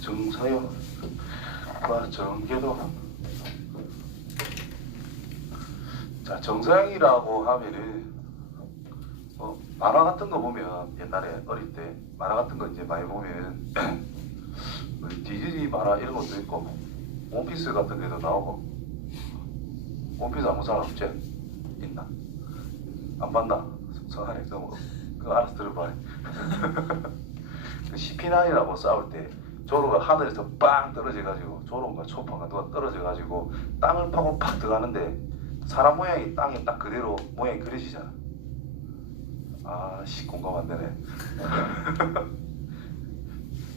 정사형과 정궤도. 자, 정사형이라고 하면은 만화 같은 거 보면 옛날에 어릴 때 만화 같은 거 이제 많이 보면 디즈니 만화 이런 것도 있고 원피스 같은 데도 나오고. 원피스 아무 사람 없지? 있나? 안 봤나? 성한에 그거 알아서 들어봐. 그 CP9이라고 싸울 때 조로가 하늘에서 빵 떨어져가지고, 조로인가 초파가 누가 떨어져가지고 땅을 파고 팍 들어가는데 사람 모양이 땅에 딱 그대로 모양이 그려지잖아. 아씨, 공감 안 되네.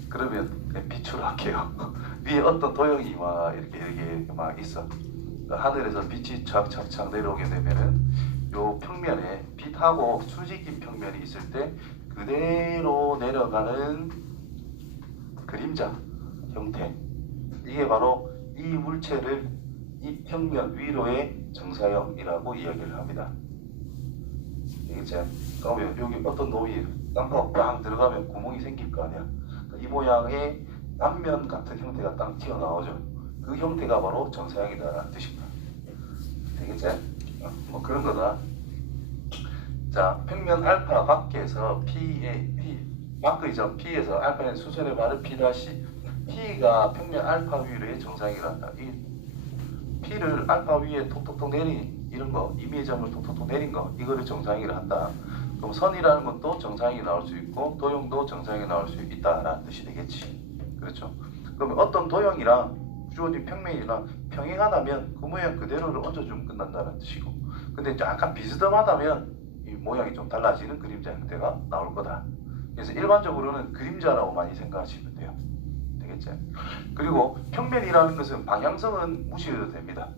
그러면 비추를 할게요. 위에 어떤 도형이 막 이렇게 막 있어. 하늘에서 빛이 착착착 내려오게 되면은 요 평면에 빛하고 수직인 평면이 있을 때 그대로 내려가는 그림자 형태, 이게 바로 이 물체를 이 평면 위로의 정사형이라고 이야기를 합니다. 알겠지? 그러면 여기 어떤 놈이 땅파가 빵 들어가면 구멍이 생길 거 아니야. 이 모양의 남면 같은 형태가 딱 튀어나오죠. 그 형태가 바로 정사형이다라는 뜻입니다. 되겠지? 뭐 그런 거다. 자, 평면 알파 밖에서 밖이죠. P에서 알파는 수선의 발을 P 다시 P가 평면 알파 위로의 정사형이란다. 이 P를 알파 위에 톡톡톡 내린 이런 거, 임의의 점을 톡톡톡 내린 거, 이거를 정사형이라 한다. 그럼 선이라는 것도 정사형이 나올 수 있고 도형도 정사형이 나올 수 있다라는 뜻이 되겠지. 그렇죠? 그러면 어떤 도형이랑 주어진 평면이랑 평행하다면 그 모양 그대로를 얹어주면 끝난다는 뜻이고, 근데 약간 비스듬하다면 이 모양이 좀 달라지는 그림자 형태가 나올 거다. 그래서 일반적으로는 그림자라고 많이 생각하시면 돼요. 되겠지? 그리고 평면이라는 것은 방향성은 무시해도 됩니다.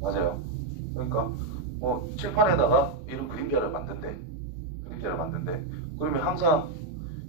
맞아요. 그러니까 뭐 칠판에다가 이런 그림자를 만든대. 그러면 항상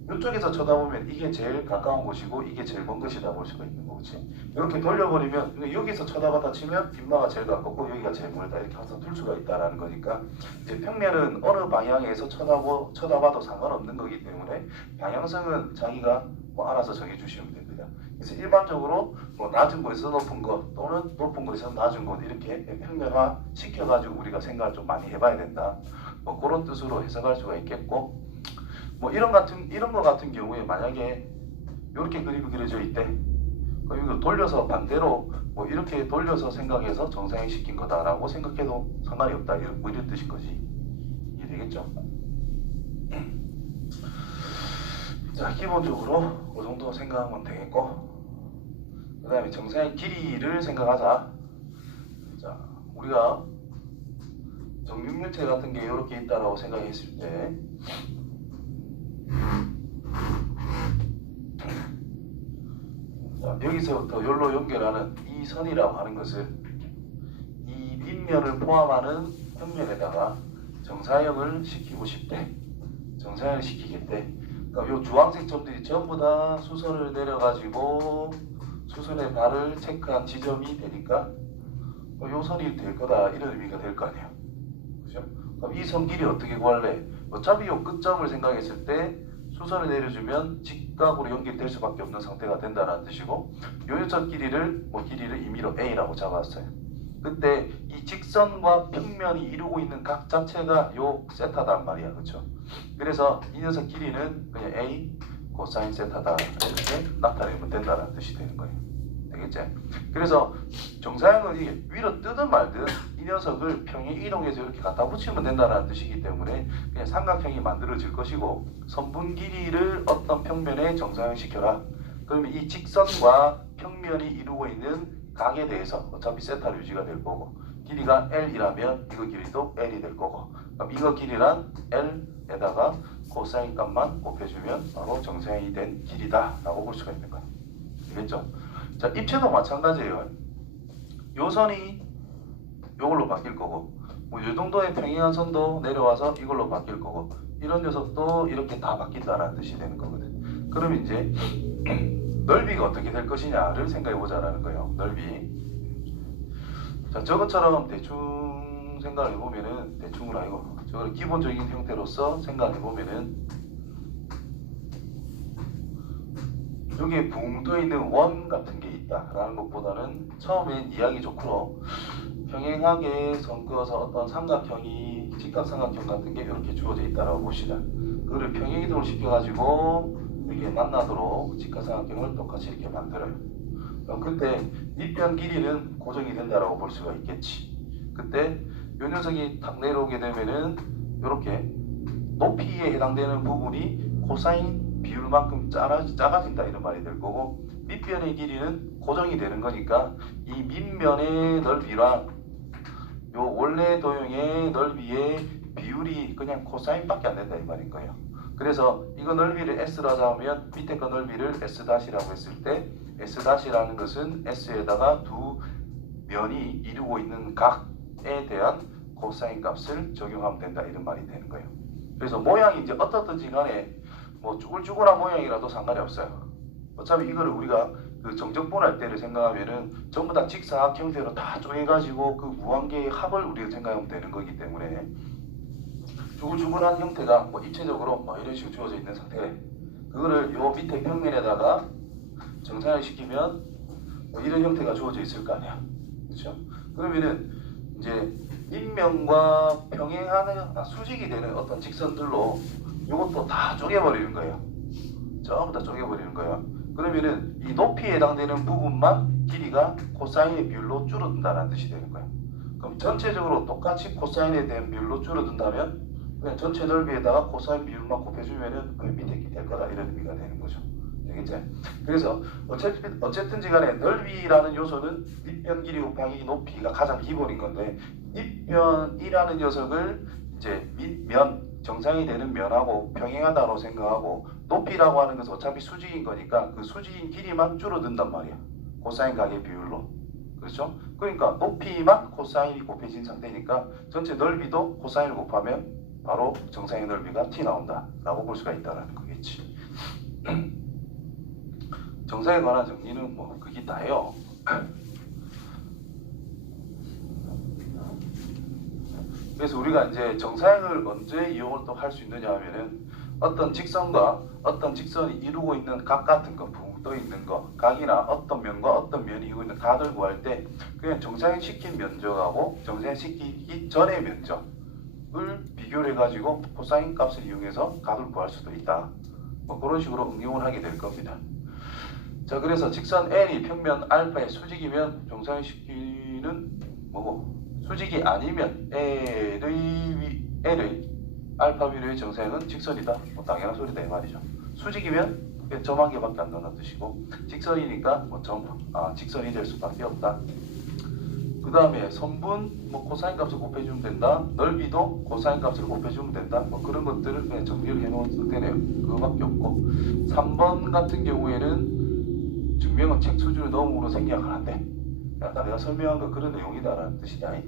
이쪽에서 쳐다보면 이게 제일 가까운 곳이고 이게 제일 먼 것이다 볼 수가 있는 거지. 이렇게 돌려버리면 여기서 쳐다봤다 치면 뒷마가 제일 가깝고 여기가 제일 멀다, 이렇게 항상 둘 수가 있다라는 거니까, 이제 평면은 어느 방향에서 쳐다봐도 상관없는 거기 때문에 방향성은 자기가 뭐 알아서 정해주시면 됩니다. 그래서 일반적으로 뭐 낮은 곳에서 높은 것 또는 높은 곳에서 낮은 곳 이렇게 평면화 시켜가지고 우리가 생각을 좀 많이 해봐야 된다. 뭐 그런 뜻으로 해석할 수가 있겠고, 뭐 이런 거 같은 경우에 만약에 이렇게 그림이 그려져 있대. 그럼 이거 돌려서 반대로 뭐 이렇게 돌려서 생각해서 정상화 시킨 거다라고 생각해도 상관이 없다. 뭐 이런 뜻인 거지. 이해되겠죠? 자, 기본적으로 그 정도 생각하면 되겠고, 그 다음에 정상의 길이를 생각하자. 자, 우리가 정육면체 같은 게 이렇게 있다라고 생각했을 때, 자, 여기서부터 여기로 연결하는 이 선이라고 하는 것을 이 윗면을 포함하는 평면에다가 정사형을 시키고 싶대. 정사형을 시키겠대. 그러니까 요 주황색 점들이 전부 다 수선을 내려가지고 수선의 발을 체크한 지점이 되니까 요 선이 될 거다, 이런 의미가 될 거 아니야. 그죠? 그럼 이 선 길이 어떻게 구할래? 어차피 요 끝점을 생각했을 때 수선을 내려주면 직각으로 연결될 수밖에 없는 상태가 된다는 뜻이고, 요 녀석 길이를 임의로 A라고 잡았어요. 그때 이 직선과 평면이 이루고 있는 각 자체가 요 세타단 말이야. 그렇죠? 그래서 이 녀석 길이는 그냥 A 코사인 세타다 이렇게 나타내면 된다는 뜻이 되는 거예요. 되겠지? 그래서 정사형은 위로 뜨든 말든 이 녀석을 평행 이동해서 이렇게 갖다 붙이면 된다는 뜻이기 때문에 그냥 삼각형이 만들어질 것이고, 선분 길이를 어떤 평면에 정사형시켜라. 그러면 이 직선과 평면이 이루고 있는 각에 대해서 어차피 세타로 유지가 될 거고, 길이가 L이라면 이거 길이도 L이 될 거고, 그럼 이거 길이란 L에다가 코사인 값만 곱해주면 바로 정사형이 된 길이다 라고 볼 수가 있는 거예요. 알겠죠? 자, 입체도 마찬가지예요. 요 선이 요걸로 바뀔 거고, 뭐 요 정도의 평행한 선도 내려와서 이걸로 바뀔 거고, 이런 녀석도 이렇게 다 바뀐다라는 뜻이 되는 거거든. 그럼 이제 넓이가 어떻게 될 것이냐를 생각해 보자라는 거예요. 넓이. 자, 저것처럼 대충 생각해 보면은, 대충은 아니고 저걸 기본적인 형태로서 생각해 보면은, 여기에 붕 떠 있는 원 같은 게 있다라는 것보다는 처음엔 이야기 좋고 평행하게 섞어서 어떤 삼각형이 직각삼각형 같은 게 이렇게 주어져 있다라고 봅시다. 그거를 평행이동을 시켜가지고 이렇게 만나도록 직각삼각형을 똑같이 이렇게 만들어요. 그럼 그때 밑변 길이는 고정이 된다라고 볼 수가 있겠지. 그때 요 녀석이 탁 내려오게 되면은 이렇게 높이에 해당되는 부분이 코사인 비율만큼 작아진다 이런 말이 될 거고, 밑변의 길이는 고정이 되는 거니까 이 밑면의 넓이랑 요 원래 도형의 넓이의 비율이 그냥 코사인밖에 안 된다 이 말인 거예요. 그래서 이거 넓이를 S라 잡으면 밑에 거 넓이를 S-라고 했을 때 S-라는 것은 S에다가 두 면이 이루고 있는 각에 대한 코사인 값을 적용하면 된다 이런 말이 되는 거예요. 그래서 모양이 이제 어떻든지 간에 뭐 쭈글쭈글한 모양이라도 상관이 없어요. 어차피 이거를 우리가 그 정적분할 때를 생각하면은 전부 다 직사각 형태로 다 쪼개가지고 그 무한계의 합을 우리가 생각하면 되는 거기 때문에 쭈글쭈글한 형태가 뭐 입체적으로 뭐 이런 식으로 주어져 있는 상태래. 그거를 요 밑에 평면에다가 정사를 시키면 뭐 이런 형태가 주어져 있을 거 아니야. 그렇죠? 그러면은 이제 밑면과 평행하는 수직이 되는 어떤 직선들로 이것도 다 쪼개버리는 거예요. 전부 다 쪼개버리는 거예요. 그러면은 이 높이에 해당되는 부분만 길이가 코사인의 비율로 줄어든다는 뜻이 되는 거예요. 그럼 전체적으로 똑같이 코사인에 대한 비율로 줄어든다면 그냥 전체 넓이에다가 코사인 비율만 곱해주면은 그 밑에 게 될 거다 이런 의미가 되는 거죠. 되겠지? 그래서 어쨌든지 간에 넓이라는 요소는 밑변 길이 곱하기 높이가 가장 기본인 건데, 밑변이라는 녀석을 이제 밑면 정상이 되는 면하고 평행하다고 생각하고, 높이라고 하는 것은 어차피 수직인 거니까 그 수직인 길이만 줄어든단 말이야. 코사인 각의 비율로. 그렇죠? 그러니까 높이만 코사인이 곱해진 상태니까 전체 넓이도 코사인을 곱하면 바로 정상의 넓이가 T 나온다 라고 볼 수가 있다는 거겠지. 정사에 관한 정리는 뭐 그게 다예요. 그래서 우리가 이제 정사형을 언제 이용을 또 할 수 있느냐 하면은 어떤 직선과 어떤 직선이 이루고 있는 각 같은 거, 붕 떠 있는 거, 각이나 어떤 면과 어떤 면이 이루고 있는 각을 구할 때 그냥 정사형 시킨 면적하고 정사형 시키기 전의 면적을 비교를 해가지고 코사인 값을 이용해서 각을 구할 수도 있다. 뭐 그런 식으로 응용을 하게 될 겁니다. 자, 그래서 직선 L이 평면 알파의 수직이면 정사형 시키는 뭐고, 수직이 아니면 L의 알파 비례의 정사형은 직선이다. 뭐 당연한 소리다 이 말이죠. 수직이면 점 한 개밖에 안 넣는 뜻이고, 직선이니까 뭐 직선이 될 수밖에 없다. 그 다음에 선분 뭐 코사인 값을 곱해주면 된다. 넓이도 코사인 값을 곱해주면 된다. 뭐 그런 것들을 그냥 정리를 해놓은 상태네요. 그거밖에 없고, 3번 같은 경우에는 증명은 책 수준을 너무 생략하는데 약간 내가 설명한 거 그런 내용이다라는 뜻이냐.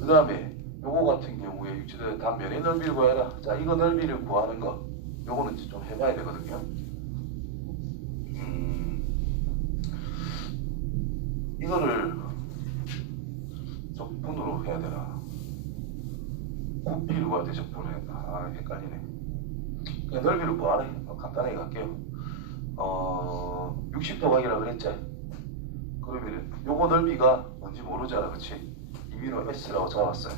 그 다음에 요거 같은 경우에 육지도의 단면의 넓이를 구하라. 자, 이거 넓이를 구하는 거 요거는 좀 해봐야 되거든요. 이거를 적분으로 해야 되나? 부피를 구할 때 적분을 했나? 헷갈리네. 그냥 넓이를 구하라. 간단하게 갈게요. 60도각이라고 그랬지? 그러면은 요거 넓이가 뭔지 모르잖아, 그치? 임의로 S라고 잡았어요.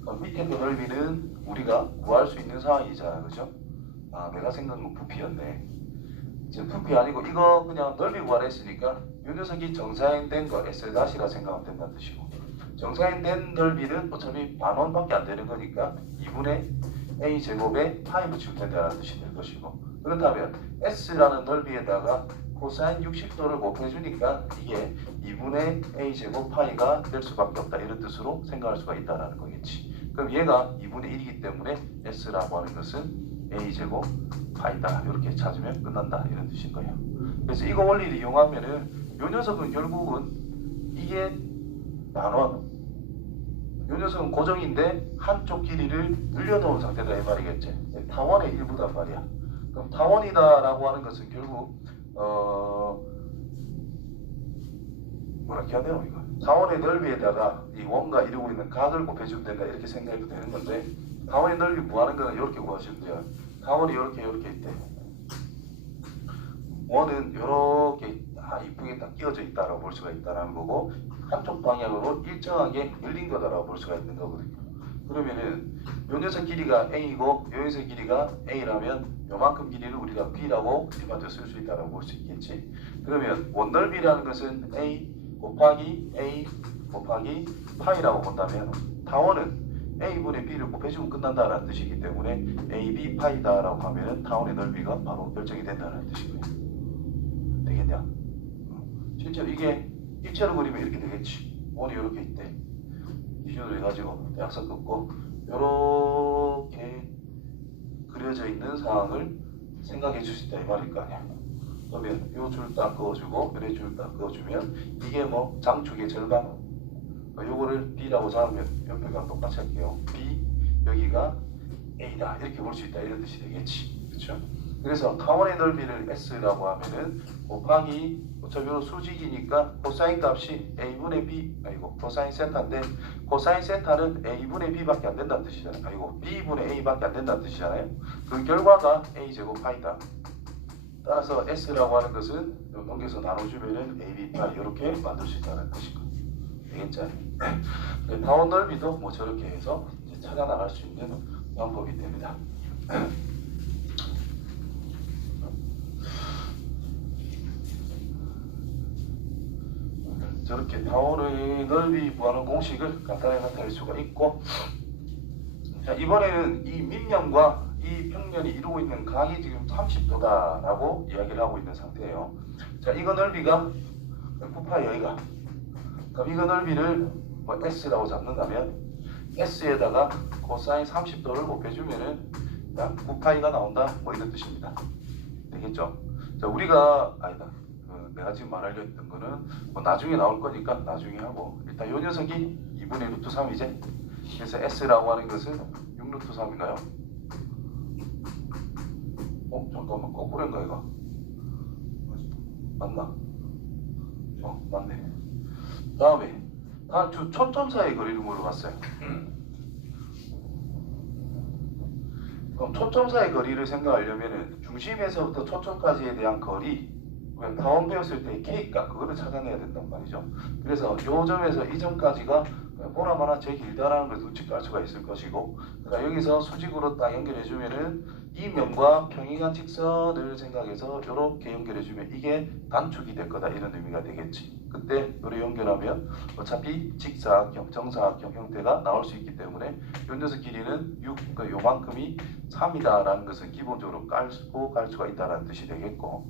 그럼 밑에 그 넓이는 우리가 구할 수 있는 상황이잖아, 그죠? 아, 내가 생각한 건 부피였네. 이제 부피 아니고 이거 그냥 넓이 구하라 했으니까 이 녀석이 정사인된 거 S-라 생각하면 된다는 뜻이고, 정사인된 넓이는 어차피 반원밖에 안 되는 거니까 2분의 A 제곱에 파이 붙이면 된다는 뜻이 될 것이고, 그렇다면 S라는 넓이에다가 코사인 60도를 곱해주니까 이게 2분의 A 제곱 파이가 될 수밖에 없다 이런 뜻으로 생각할 수가 있다는 거겠지. 그럼 얘가 2분의 1이기 때문에 S라고 하는 것은 A 제곱 파이다 이렇게 찾으면 끝난다 이런 뜻인 거예요. 그래서 이거 원리를 이용하면은 요 녀석은 결국은 이게 반원, 요 녀석은 고정인데 한쪽 길이를 늘려놓은 상태다 이 말이겠지. 타원의 일부단 말이야. 그럼 타원이다라고 하는 것은 결국 뭐라 해야 되노 이거? 타원의 넓이에다가 이 원과 이루고 있는 각을 곱해주면 된다 이렇게 생각해도 되는 건데, 타원의 넓이 구하는 거는 이렇게 구하시면 돼요. 타원이 이렇게 있대. 원은 이렇게 이쁘게 딱 끼워져 있다라고 볼 수가 있다는 거고 한쪽 방향으로 일정하게 열린 거다라고 볼 수가 있는 거거든요. 그러면은 요 녀석 길이가 A고 요 녀석 길이가 A라면 요만큼 길이를 우리가 B라고 일반적으로 쓸 수 있다고 볼 수 있겠지. 그러면 원넓이라는 것은 A 곱하기 A 곱하기 파이라고 본다면 타원은 A분의 B를 곱해주면 끝난다라는 뜻이기 때문에 AB 파이다라고 하면은 타원의 넓이가 바로 결정이 된다는 뜻이고요. 되겠냐? 실제로 이게 일체로 그리면 이렇게 되겠지. 원이 이렇게 있대. 기준으로 해가지고 대각선 긋고 이렇게 그려져 있는 상황을 생각해 줄 수 있다 이 말일 거 아니야. 그러면 요 줄 딱 그어주고 요래 줄 딱 그어주면 이게 뭐 장축의 절반. 요거를 B라고 잡으면 옆에가 똑같이 할게요. B 여기가 A다 이렇게 볼 수 있다 이런 뜻이 되겠지. 그렇죠? 그래서 타원의 넓이를 S라고 하면은 곱하기 어차피 수직이니까 코사인 값이 A분의 B 아니고 코사인 세타인데 코사인 세타는 A분의 B밖에 안 된다는 뜻이잖아요. 아니고 B분의 A밖에 안 된다는 뜻이잖아요. 그 결과가 A제곱 파이다. 따라서 S라고 하는 것은 넘겨서 나눠주면은 AB 파이 이렇게 만들 수 있다는 뜻이고 되겠죠? 타원 넓이도 뭐 저렇게 해서 이제 찾아 나갈 수 있는 방법이 됩니다. 저렇게 타원의 넓이 구하는 공식을 간단하게 나타낼 수가 있고, 자 이번에는 이 밑면과 이 평면이 이루고 있는 각이 지금 30도다라고 이야기를 하고 있는 상태예요. 자 이거 넓이가 9파이 여기가 그럼 이거 넓이를 뭐 S라고 잡는다면 S에다가 코사인 30도를 곱해주면은 9파이가 나온다 뭐 이런 뜻입니다. 되겠죠? 자 우리가 아니다. 내가 지금 말하려 했던 거는 뭐 나중에 나올 거니까 나중에 하고 일단 요 녀석이 2분의 루트 3이제 그래서 S라고 하는 것은 6루트 3인가요? 잠깐만 거꾸로인가 이거? 맞나? 맞네. 다음에 초점 사이 거리를 물어봤어요. 그럼 초점 사이 거리를 생각하려면은 중심에서부터 초점까지에 대한 거리 타원 배웠을 때 K값 그거를 찾아내야 된단 말이죠. 그래서 요 점에서 이 점까지가 보나마나 제일 길다라는 걸 눈치도 알 수가 있을 것이고 그러니까 여기서 수직으로 딱 연결해주면은 이 면과 평행한 직선을 생각해서 이렇게 연결해주면 이게 단축이 될 거다 이런 의미가 되겠지. 그때 요래 연결하면 어차피 직사각형, 정사각형 형태가 나올 수 있기 때문에 요 녀석 길이는 6, 그러니까 요만큼이 3이다라는 것은 기본적으로 깔고 갈 수가 있다는 뜻이 되겠고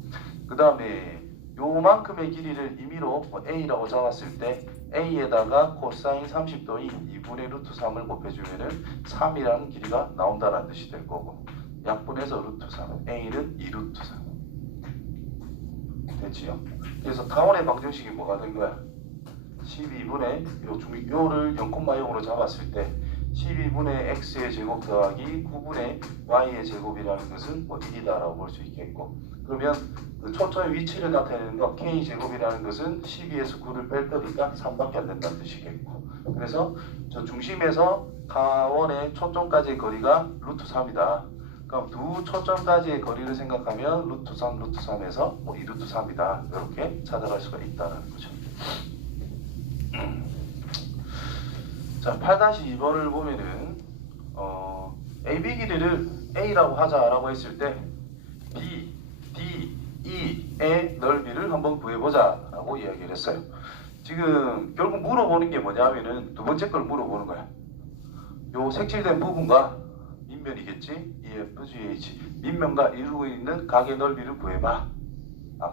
그 다음에 요만큼의 길이를 임의로 A라고 잡았을 때 A에다가 코사인 30도인 2분의 루트 3을 곱해주면은 3이라는 길이가 나온다는 뜻이 될 거고 약분해서 루트 3 A는 2루트 3 됐지요? 그래서 타원의 방정식이 뭐가 된 거야? 12분의 요를 0,0으로 잡았을 때 12분의 x의 제곱 더하기 9분의 y의 제곱이라는 것은 뭐 1이다라고 볼 수 있겠고 그러면 그 초점의 위치를 나타내는 거 k제곱이라는 것은 12에서 9를 뺄 거니까 3밖에 안 된다는 뜻이겠고 그래서 저 중심에서 타원의 초점까지의 거리가 루트 3이다. 그럼 두 초점까지의 거리를 생각하면 루트 3, 루트 3에서 뭐 2루트 3이다. 이렇게 찾아갈 수가 있다는 거죠. 자, 8-2번을 보면은 AB 길이를 A라고 하자라고 했을 때 B, D, E의 넓이를 한번 구해보자라고 이야기를 했어요. 지금 결국 물어보는 게 뭐냐면은 두 번째 걸 물어보는 거야. 요 색칠된 부분과 밑면이겠지? EFGH 밑면과 이루고 있는 각의 넓이를 구해봐.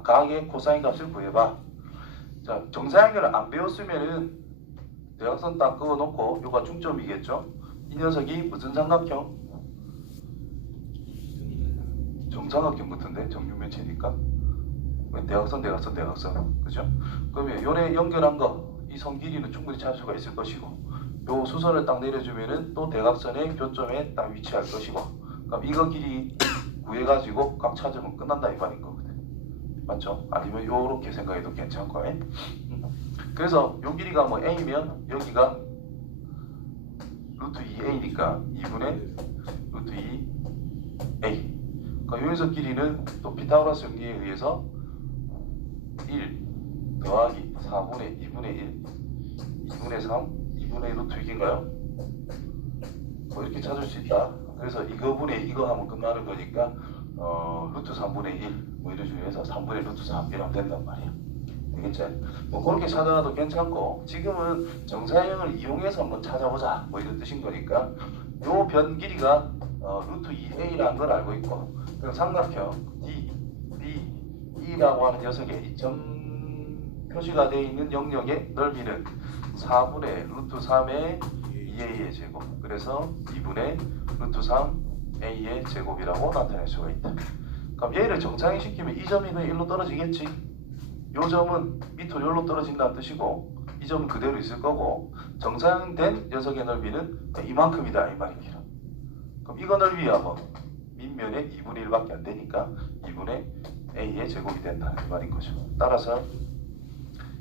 각의 코사인 값을 구해봐. 자, 정사각형을 안 배웠으면은 대각선 딱 그어놓고 요가 중점이겠죠? 이 녀석이 무슨 삼각형? 정삼각형 같은데 정육면체니까 대각선 그죠? 그러면 요래 연결한 거 이 선 길이는 충분히 찾을 수가 있을 것이고 요 수선을 딱 내려주면은 또 대각선의 교점에 딱 위치할 것이고 그럼 이거 길이 구해가지고 각 찾으면 끝난다 이 말인 거거든. 맞죠? 아니면 요렇게 생각해도 괜찮고 그래서 요 길이가 뭐 A면 여기가 루트 2A니까 2분의 루트 2A 그러니까 요 녀석 길이는 또 피타고라스 정리에 의해서 1 더하기 4분의 2분의 1 2분의 3 2분의 1 루트 6인가요? 뭐 이렇게 찾을 수 있다. 그래서 이거분의 이거 하면 끝나는 거니까 루트 3분의 1 뭐 이런 식으로 해서 3분의 루트 3 이러면 된단 말이야. 되겠지? 뭐 그렇게 찾아놔도 괜찮고, 지금은 정사형을 이용해서 한번 찾아보자 뭐 이런 뜻인 거니까 요 변 길이가 루트 2a라는 걸 알고 있고, 그럼 삼각형 D라고 하는 녀석의 이 점 표시가 되어 있는 영역의 넓이는 4분의 루트 3의 2a의 제곱, 그래서 2분의 루트 3a의 제곱이라고 나타낼 수가 있다. 그럼 얘를 정상인 시키면 이 점이 그냥 1로 떨어지겠지. 요 점은 밑으로 1로 떨어진다는 뜻이고, 이 점은 그대로 있을 거고, 정상된 녀석의 넓이는 이만큼이다 이 말입니다. 그럼 이거 넓이야 뭐 밑면에 2분의 1밖에 안 되니까 2분의 a의 제곱이 된다 이 말인 거죠. 따라서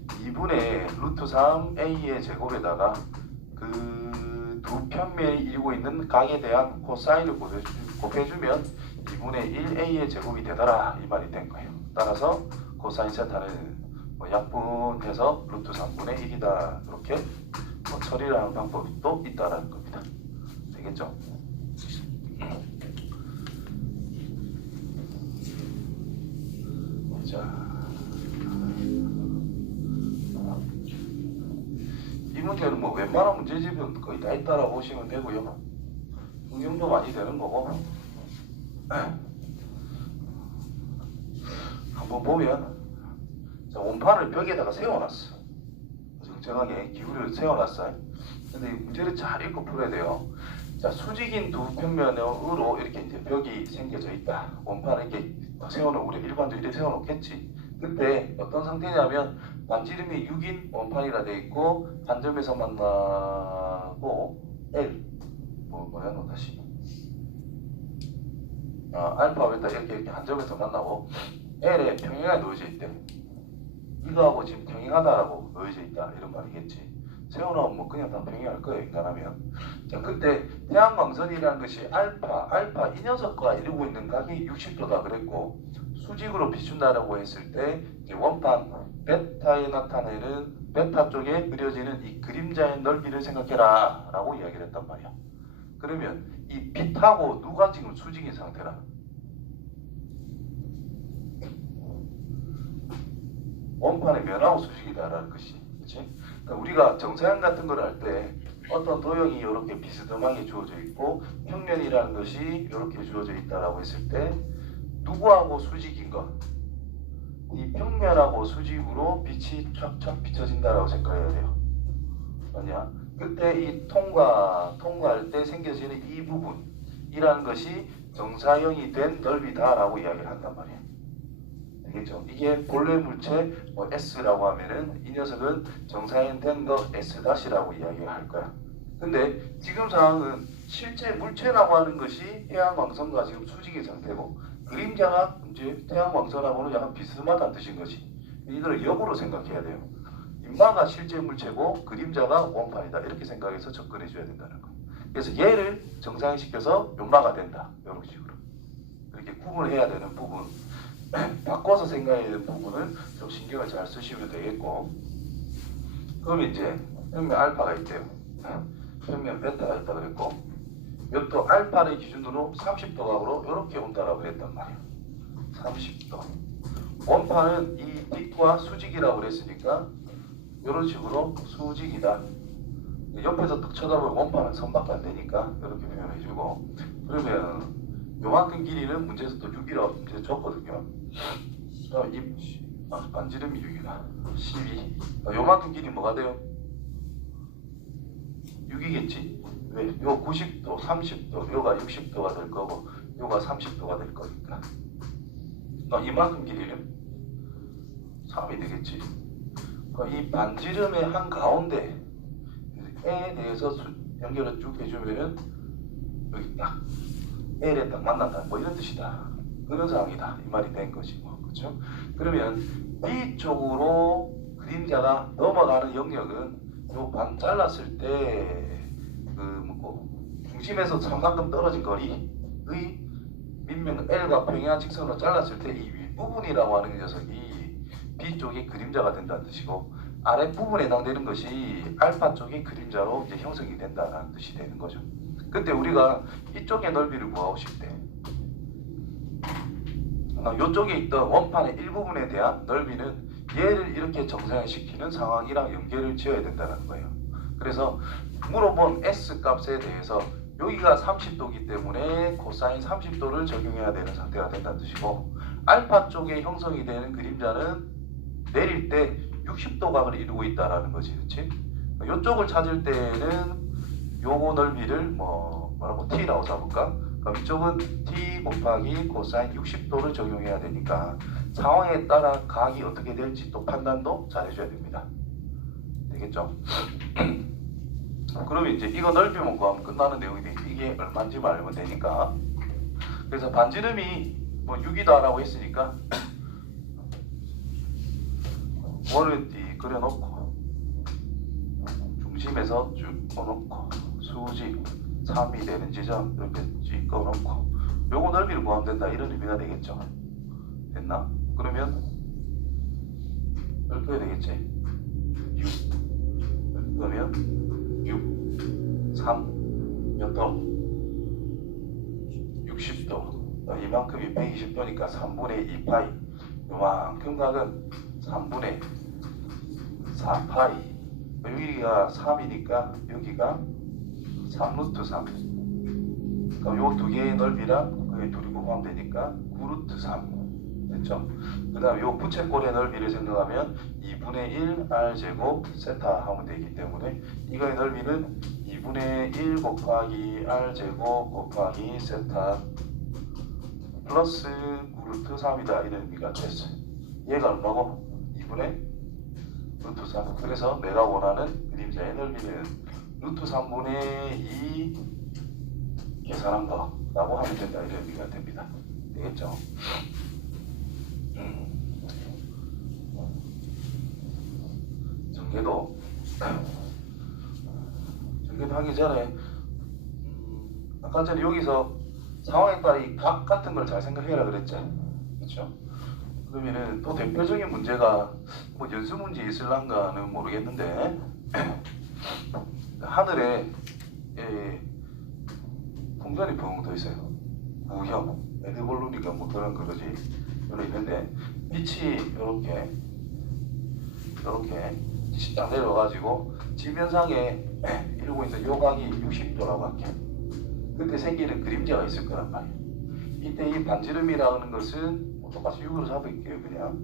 2분의 루트 3a의 제곱에다가 그 두 편면이 이루고 있는 각에 대한 코사인을 곱해주면 2분의 1a의 제곱이 되더라 이 말이 된 거예요. 따라서 코사인 세타는 뭐 약분해서 루트 3분의 1이다 이렇게 뭐 처리를 하는 방법이 또 있다라는 겁니다. 되겠죠? 자, 이 문제는 뭐 웬만한 문제집은 거의 다 있다라고 보시면 되고요. 응용도 많이 되는 거고, 한번 보면 자, 원판을 벽에다가 세워놨어. 정정하게 기울여 세워놨어요. 근데 이 문제를 잘 읽고 풀어야 돼요. 자, 수직인 두 평면으로 이렇게 이제 벽이 생겨져 있다. 원판을 이렇게 세워놓고 우리 일반적으로 이렇게 세워놓겠지. 그때 어떤 상태냐면 반지름이 6인 원판이라 돼 있고 한 점에서 만나고 L 뭐야 너 다시 알파 베타 이렇게 한 점에서 만나고 L에 평행하게 놓여져 있대. 이거하고 지금 평행하다라고 놓여져 있다 이런 말이겠지. 세워놓으면 뭐 그냥 다 평행할 거예요 인간하면. 자, 그때 태양광선이라는 것이 알파 이 녀석과 이루고 있는 각이 60도다 그랬고, 수직으로 비춘다라고 했을 때 원판 베타에 나타내는 베타 쪽에 그려지는 이 그림자의 넓이를 생각해라 라고 이야기를 했단 말이야. 그러면 이 빛하고 누가 지금 수직인 상태라? 원판의 면하고 수직이다라는 것이, 그렇지? 그러니까 우리가 정사형 같은 걸 할 때 어떤 도형이 이렇게 비스듬하게 주어져 있고 평면이라는 것이 이렇게 주어져 있다라고 했을 때 누구하고 수직인 것? 이 평면하고 수직으로 빛이 촥촥 비춰진다라고 생각해야 돼요. 아니야? 그때 이 통과할 때 생겨지는 이 부분이라는 것이 정사형이 된 넓이다라고 이야기를 한단 말이야. 되겠죠? 이게 본래 물체 뭐 S라고 하면은 이 녀석은 정사형 된 거 S-라고 이야기할 거야. 근데 지금 상황은 실제 물체라고 하는 것이 태양광선과 지금 수직의 상태고, 그림자가 이제 태양광선하고는 약간 비스듬하다는 뜻인 것이, 이거를 역으로 생각해야 돼요. 인마가 실제 물체고 그림자가 원판이다 이렇게 생각해서 접근해 줘야 된다는 거예요. 그래서 얘를 정상시켜서 연마가 된다 이런 식으로 이렇게 구분을 해야 되는 부분, 바꿔서 생각해야 되는 부분을 좀 신경을 잘 쓰시면 되겠고, 그럼 이제 평면 알파가 있대요. 평면 베타가 있다 그랬고, 이것도 알파를 기준으로 30도 각으로 이렇게 온다라고 했단 말이에요. 30도. 원판은 이 빛과 수직이라고 그랬으니까 이런 식으로 수직이다. 옆에서 딱 쳐다보면 원판은 선밖에 안 되니까 이렇게 표현해주고, 그러면 요만큼 길이는 문제에서 또 6이라고 문제 줬거든요. 반지름이 6이다. 12. 요만큼 길이 뭐가 돼요? 6이겠지? 왜? 요 90도, 30도, 요가 60도가 될 거고, 요가 30도가 될 거니까. 이만큼 길이는 3이 되겠지. 이 반지름의 한 가운데 A에 대해서 연결을 쭉 해주면은 여기 딱 L에 딱 만난다 뭐 이런 뜻이다, 그런 상황이다 이 말이 된 것이 뭐, 그렇죠? 그러면 B 쪽으로 그림자가 넘어가는 영역은 요 반 잘랐을 때 중심에서 삼각금 떨어진 거리의 밑면 L과 평행한 직선으로 잘랐을 때 이 윗부분이라고 하는 녀석이 B쪽이 그림자가 된다는 뜻이고, 아랫부분에 해당되는 것이 알파 쪽의 그림자로 이제 형성이 된다는 뜻이 되는 거죠. 그때 우리가 이쪽의 넓이를 구하고 싶대. 이쪽에 있던 원판의 일부분에 대한 넓이는 얘를 이렇게 정사시키는 상황이랑 연결을 지어야 된다는 거예요. 그래서 물어본 S 값에 대해서 여기가 30도이기 때문에 코사인 30도를 적용해야 되는 상태가 된다는 뜻이고, 알파 쪽에 형성이 되는 그림자는 내릴 때 60도 각을 이루고 있다라는 거지, 그렇지? 이쪽을 찾을 때는 요거 넓이를 뭐라고 t라고 잡을까? 그럼 이쪽은 t 곱하기 코사인 60도를 적용해야 되니까 상황에 따라 각이 어떻게 될지 또 판단도 잘 해줘야 됩니다. 되겠죠? 그러면 이제 이거 넓이만 구하면 끝나는 내용이 돼. 이게 얼마인지 알면 되니까. 그래서 반지름이 뭐 6이다라고 했으니까 원을 띠 그려놓고 중심에서 쭉 꺼놓고 수직 3이 되는 지점 이렇게 찍어놓고 요거 넓이를 구하면 된다, 이런 의미가 되겠죠. 됐나? 그러면 넓혀야 되겠지. 6 그러면 6 3 몇 도? 60도. 이만큼이 120도니까 3분의 2파이. 요만큼 각은 3분의 4파이. 여기가 3이니까 여기가 3루트 3. 그럼 요 두 개의 넓이랑 그게 둘이 곱하면 되니까 9루트 3. 됐죠? 그 다음에 요 부채꼴의 넓이를 생각하면 2분의 1 r제곱 세타 하면 되기 때문에 이거의 넓이는 2분의 1 곱하기 r제곱 곱하기 세타 플러스 9루트 3이다, 이런 의미가 됐어요. 얘가 얼마고? 2분의 루트 3. 그래서 내가 원하는 그림자의 넓이는 루트 3분의 2 계산한 거라고 하면 된다, 이런 의미가 됩니다. 되겠죠? 전개도 하기 전에 아까 전에 여기서 상황에 따라 이 각 같은 걸 잘 생각해라 그랬죠. 그렇죠? 그러면은 또 대표적인 문제가 뭐 연수 문제 있을란가는 모르겠는데 하늘에 풍선이 붕 떠 있어요. 구형, 에드볼룬이가 뭐 그런 거지. 여기 있는데 빛이 이렇게 딱 내려가지고 지면상에 이러고 있는 요 각이 60도라고 할게. 그때 생기는 그림자가 있을 거란 말이에요. 이때 이 반지름이라는 것은 똑같이 6으로 잡을게요, 그냥.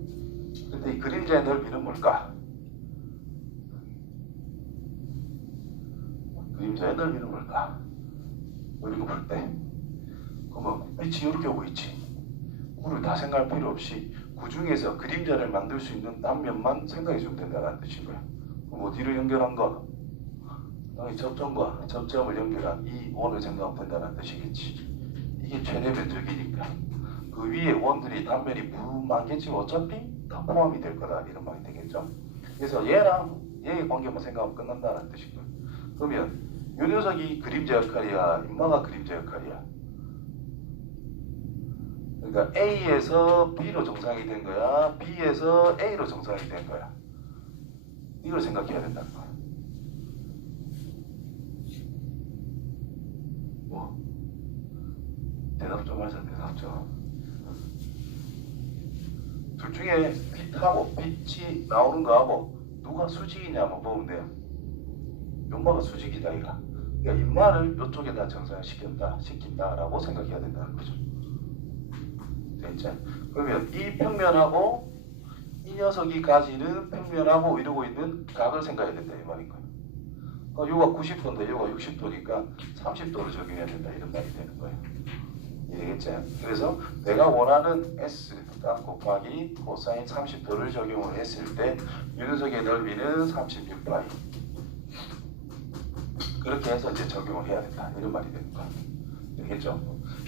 그때 이 그림자의 넓이는 뭘까? 그림자의 넓이는 뭘까? 이렇게 볼 때, 그러면 빛이 이렇게 오고 있지. 그걸 다 생각할 필요 없이 그 중에서 그림자를 만들 수 있는 단면만 생각해 주면 된다는 뜻인 거야. 그럼 어디로 연결한 거? 접점과 접점을 연결한 이 원을 생각하면 된다는 뜻이겠지. 이게 최대 면적이니까 그 위에 원들이 단면이 많겠지만 어차피 다 포함이 될 거다, 이런 말이 되겠죠. 그래서 얘랑 얘의 관계만 생각하면 끝난다는 뜻인 거야. 그러면 이 녀석이 그림자 역할이야, 인마가 그림자 역할이야. 그러니까 A에서 B로 정상이 된 거야, B에서 A로 정상이 된 거야. 이걸 생각해야 된다는 거야. 뭐 대답 좀 하자, 대답 좀. 둘 중에 빛하고 빛이 나오는 거하고 누가 수직이냐 한번 보면 돼요. 연마가 수직이다, 이거. 그러니까 인마를 이쪽에다 정상시킨다라고 생각해야 된다는 거죠. 됐죠? 그러면 이 평면하고 이 녀석이 가지는 평면하고 이루고 있는 각을 생각해야 된다, 이 말인 거예요. 요가 90도인데 요가 60도니까 30도를 적용해야 된다, 이런 말이 되는 거예요. 이해겠죠? 그래서 내가 원하는 S 값 곱하기 코사인 30도를 적용을 했을 때 이 녀석의 넓이는 36파이. 그렇게 해서 이제 적용을 해야 된다, 이런 말이 되는 거예요. 되겠죠?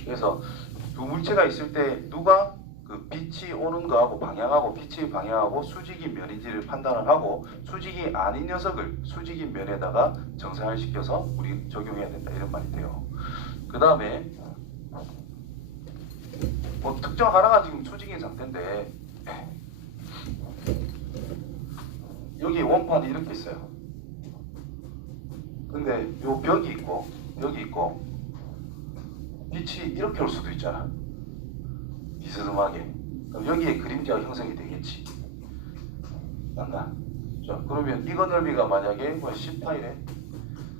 그래서 두 물체가 있을 때 누가 그 빛이 오는 거하고 방향하고 빛의 방향하고 수직인 면인지를 판단을 하고 수직이 아닌 녀석을 수직인 면에다가 정상을 시켜서 우리 적용해야 된다, 이런 말이 돼요. 그 다음에 뭐 특정 하나가 지금 수직인 상태인데 여기 원판이 이렇게 있어요. 근데 요 벽이 있고 여기 있고 빛이 이렇게 올 수도 있잖아. 비스듬하게. 그럼 여기에 그림자가 형성이 되겠지. 맞나? 자, 그러면 이거 넓이가 만약에 뭐 10파이래.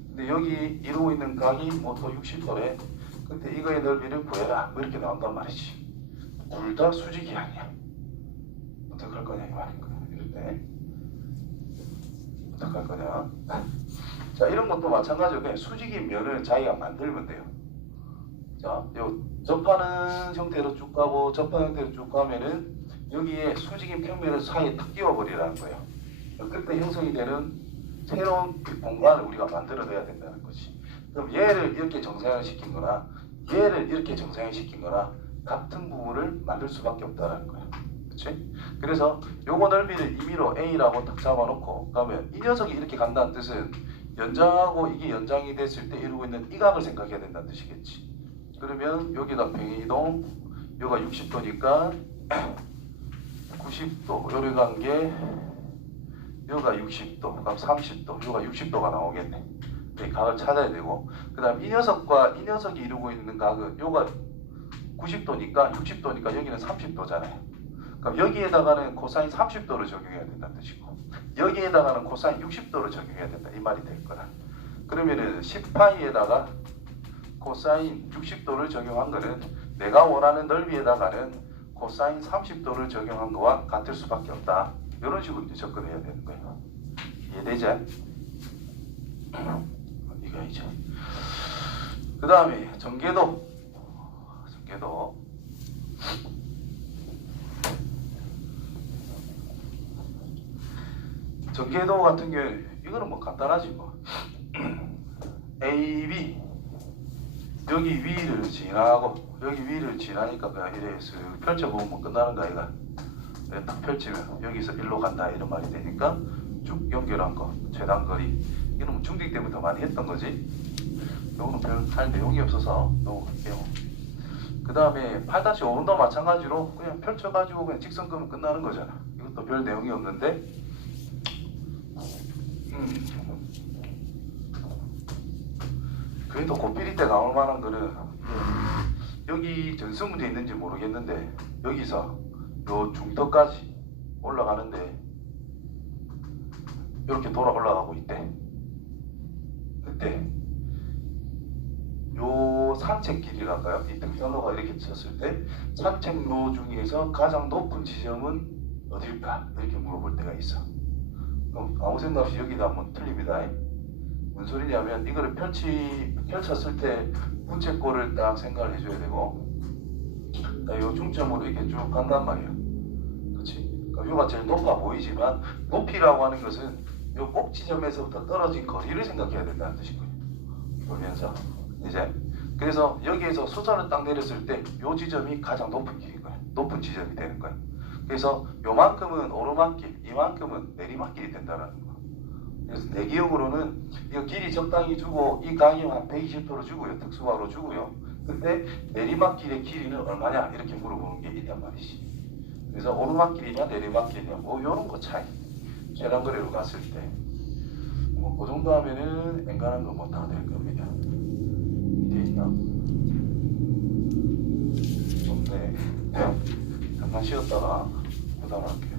근데 여기 이루고 있는 각이 뭐 또 60도래. 근데 이거의 넓이를 구해라. 뭐 이렇게 나온단 말이지. 둘 다 수직이 아니야. 어떻게 할 거냐 이 말인 거야. 이럴 때 어떻게 할 거냐. 자, 이런 것도 마찬가지로 그냥 수직인 면을 자기가 만들면 돼요. 자, 요 접하는 형태로 쭉 가고 접하는 형태로 쭉 가면은 여기에 수직인 평면을 사이에 탁 끼워버리라는 거예요. 그때 형성이 되는 새로운 공간을 우리가 만들어내야 된다는 거지. 그럼 얘를 이렇게 정상화 시킨 거나 얘를 이렇게 정상화 시킨 거나 같은 부분을 만들 수밖에 없다는 거야. 그치? 그래서 요거 넓이를 임의로 A라고 딱 잡아놓고 그러면 이 녀석이 이렇게 간다는 뜻은 연장하고 이게 연장이 됐을 때 이루고 있는 이 각을 생각해야 된다는 뜻이겠지. 그러면 여기다 평행이동 여기가 60도니까 90도 요래 간게 여기가 60도 그럼 30도 여기가 60도가 나오겠네. 이 각을 찾아야 되고 그 다음 이 녀석과 이 녀석이 이루고 있는 각은 요가 90도니까 60도니까 여기는 30도잖아요. 그럼 여기에다가는 코사인 30도를 적용해야 된다는 뜻이고 여기에다가는 코사인 60도를 적용해야 된다 이 말이 될 거라. 그러면은 10파이에다가 코사인 60도를 적용한 거는 내가 원하는 넓이에다가는 코사인 30도를 적용한 거와 같을 수밖에 없다. 이런 식으로 이제 접근해야 되는 거예요. 이해되지? 이거 이제 그 다음에 전개도 전개도 같은 경우에 이거는 뭐 간단하지 뭐. A, B 여기 위를 지나고 여기 위를 지나니까 그냥 이래 쓱 펼쳐보면 끝나는 거 아이가. 딱 펼치면 여기서 일로 간다 이런 말이 되니까 쭉 연결한 거 최단거리 이건 뭐 중딩 때부터 많이 했던 거지. 요거는 별 할 내용이 없어서 넘어갈게요. 그 다음에 8-5도 마찬가지로 그냥 펼쳐가지고 그냥 직선 끄면 끝나는 거잖아. 이것도 별 내용이 없는데 그래도 고삐리 때 나올 만한 거는 여기 전수 문제 있는지 모르겠는데 여기서 요 중턱까지 올라가는데 이렇게 돌아 올라가고 있대. 그때 요 산책길이랄까요? 이 등산로가 이렇게 쳤을 때 산책로 중에서 가장 높은 지점은 어딜까? 이렇게 물어볼 때가 있어. 그럼 아무 생각 없이 여기다 한번 틀립니다. 무슨 소리냐면 이거를 펼쳤을 때 부채꼴을 딱 생각을 해줘야 되고 요 중점으로 이렇게 쭉 간단 말이야. 그렇지? 그러니까 요가 제일 높아 보이지만 높이라고 하는 것은 요 꼭 지점에서부터 떨어진 거리를 생각해야 된다는 뜻이고요. 보면서 이제 그래서 여기에서 수선을 딱 내렸을 때 요 지점이 가장 높은 길인 거야. 높은 지점이 되는 거야. 그래서 요만큼은 오르막길, 이만큼은 내리막길이 된다는 거. 그래서 내 기억으로는 이거 길이 적당히 주고 이 강이 한 120도로 주고요. 특수화로 주고요. 근데 내리막길의 길이는 얼마냐 이렇게 물어보는 게 있단 말이지. 그래서 오르막길이냐 내리막길이냐 뭐 이런 거 차이. 계란거래로 갔을 때 뭐 그 정도 하면은 엔간한 거 뭐 다 될 겁니다. 돼 있나? 좋네. 잠깐 쉬었다가 부담할게요.